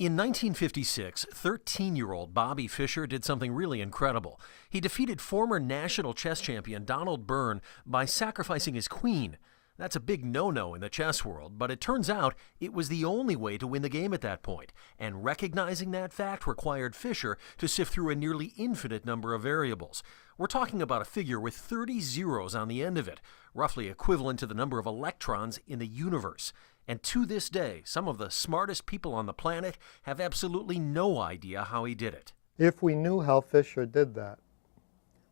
In 1956, 13-year-old Bobby Fischer did something really incredible. He defeated former national chess champion Donald Byrne by sacrificing his queen. That's a big no-no in the chess world, but it turns out it was the only way to win the game at that point, and recognizing that fact required Fischer to sift through a nearly infinite number of variables. We're talking about a figure with 30 zeros on the end of it, roughly equivalent to the number of electrons in the universe. And to this day, some of the smartest people on the planet have absolutely no idea how he did it. If we knew how Fischer did that,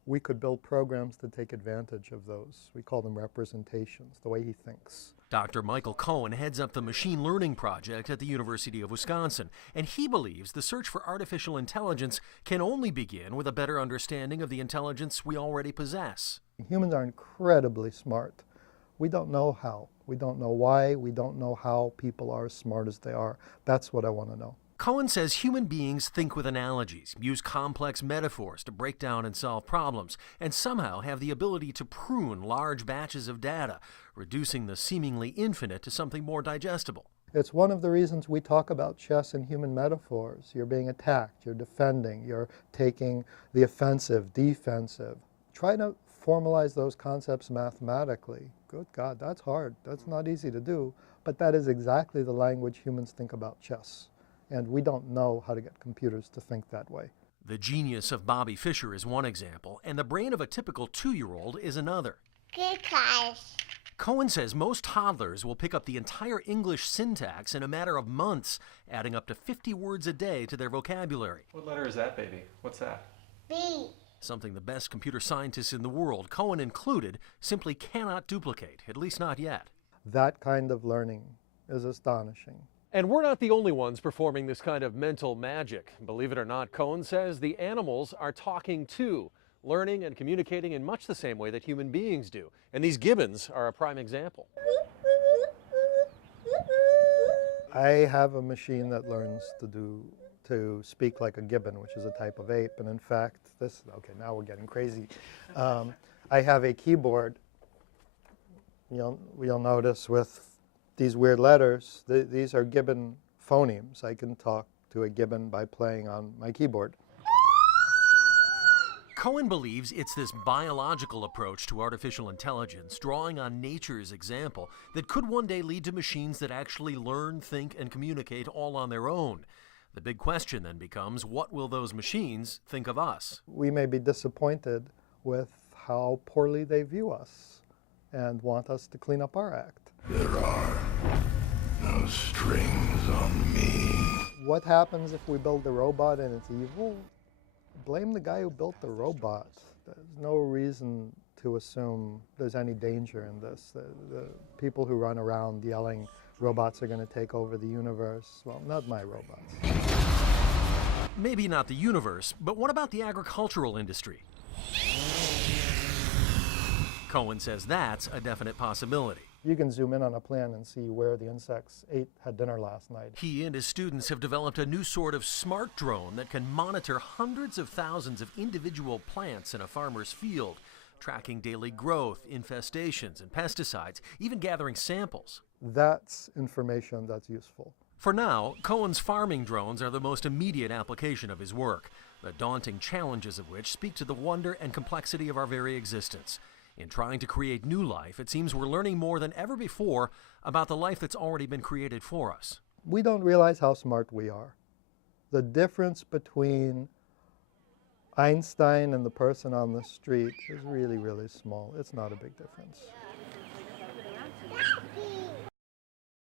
we could build programs to take advantage of those. We call them representations, the way he thinks. Dr. Michael Cohen heads up the Machine Learning Project at the University of Wisconsin, and he believes the search for artificial intelligence can only begin with a better understanding of the intelligence we already possess. Humans are incredibly smart. We don't know how. We don't know why. We don't know how people are as smart as they are. That's what I want to know. Cohen says human beings think with analogies, use complex metaphors to break down and solve problems, and somehow have the ability to prune large batches of data, reducing the seemingly infinite to something more digestible. It's one of the reasons we talk about chess in human metaphors. You're being attacked, you're defending, you're taking the offensive, defensive. Try to formalize those concepts mathematically. Good God, that's hard. That's not easy to do, but that is exactly the language humans think about chess. And we don't know how to get computers to think that way. The genius of Bobby Fischer is one example, and the brain of a typical 2-year-old is another. Because Cohen says most toddlers will pick up the entire English syntax in a matter of months, adding up to 50 words a day to their vocabulary. What letter is that, baby? What's that? B. Something the best computer scientists in the world, Cohen included, simply cannot duplicate, at least not yet. That kind of learning is astonishing. And we're not the only ones performing this kind of mental magic. Believe it or not, Cohen says the animals are talking too, learning and communicating in much the same way that human beings do. And these gibbons are a prime example. I have a machine that learns to speak like a gibbon, which is a type of ape. And in fact, okay, now we're getting crazy. I have a keyboard, you'll notice, with these weird letters. These are gibbon phonemes. I can talk to a gibbon by playing on my keyboard. Cohen believes it's this biological approach to artificial intelligence, drawing on nature's example, that could one day lead to machines that actually learn, think, and communicate all on their own. The big question then becomes, what will those machines think of us? We may be disappointed with how poorly they view us and want us to clean up our act. There are no strings on me. What happens if we build a robot and it's evil? Blame the guy who built the robot. There's no reason to assume there's any danger in this. The people who run around yelling robots are going to take over the universe, well, not my robots. Maybe not the universe, but what about the agricultural industry? Cohen says that's a definite possibility. You can zoom in on a plant and see where the insects had dinner last night. He and his students have developed a new sort of smart drone that can monitor hundreds of thousands of individual plants in a farmer's field, tracking daily growth, infestations, and pesticides, even gathering samples. That's information that's useful. For now, Cohen's farming drones are the most immediate application of his work, the daunting challenges of which speak to the wonder and complexity of our very existence. In trying to create new life, it seems we're learning more than ever before about the life that's already been created for us. We don't realize how smart we are. The difference between Einstein and the person on the street is really, really small. It's not a big difference.